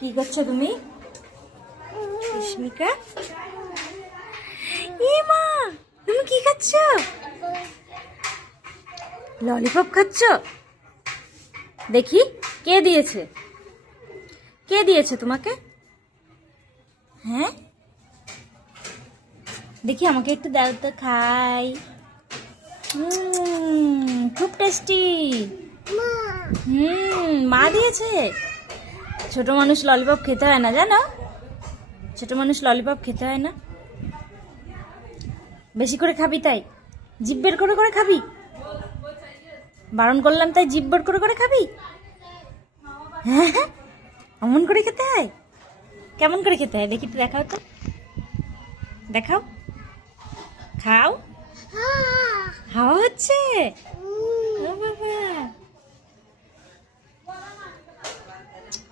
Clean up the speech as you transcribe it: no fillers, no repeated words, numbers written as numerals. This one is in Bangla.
কি করছো তুমি? কৃষ্ণিকা, এ মা, তুমি কি খাচ্ছ? ললিপপ খাচ্ছ? দেখি, কে দিয়েছে? কে দিয়েছে তোমাকে? হ্যাঁ, দেখি আমাকে একটু দাও তো, খাই। খুব টেস্টি। মা দিয়েছে। ছোট মানুষ ললিপপ খেতে হয় না, জানো? ছোট মানুষ ললিপপ খেতে হয় না। বেশি করে খাবি তাই? জিভ বের করে করে খাবি? বারণ করলাম তাই জিভ বের করে করে খাবি? হ্যাঁ, অমন করে খেতে হয়? কেমন করে খেতে হয় দেখি তো, দেখাও তো, দেখাও। খাও। হাওয়া হচ্ছে।